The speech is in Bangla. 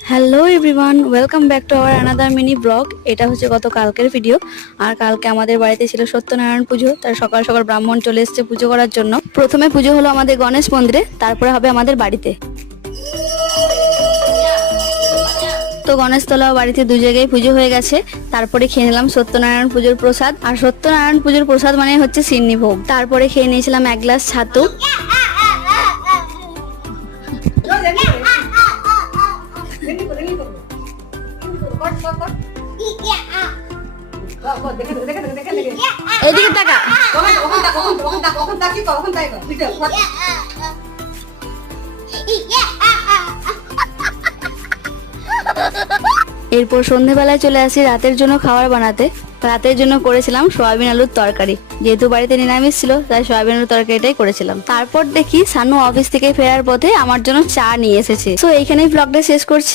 Hello everyone, welcome back to our another mini blog. এটা হচ্ছে গত কালকের ভিডিও। আর কালকে আমাদের বাড়িতে ছিল সত্যনারায়ণ পুজো। তার সকাল সকাল ব্রাহ্মণ চলে এসেছে পুজো করার জন্য। প্রথমে পুজো হলো আমাদের গণেশ মন্দিরে, তারপরে হবে আমাদের বাড়িতে। তো গণেশতলা বাড়িতে দু জায়গায় পুজো হয়ে গেছে। তারপরে খেয়ে নিলাম সত্যনারায়ণ পুজোর প্রসাদ। আর সত্যনারায়ণ পুজোর প্রসাদ মানে হচ্ছে সিন্নি ভোগ। তারপরে খেয়ে নিয়েছিলাম এক গ্লাস ছাতু। এদিকে টাকা এরপর সন্ধেবেলায় চলে আসি রাতের জন্য খাবার বানাতে। রাতের জন্য করেছিলাম সয়াবিন আলুর তরকারি। যেহেতু বাড়িতে নিরামিষ ছিল তাই সয়াবিন আলুর তরকারিটাই করেছিলাম। তারপর দেখি সানু অফিস থেকে ফেরার পথে আমার জন্য চা নিয়ে এসেছে। তো এইখানেই ব্লগটা শেষ করছি।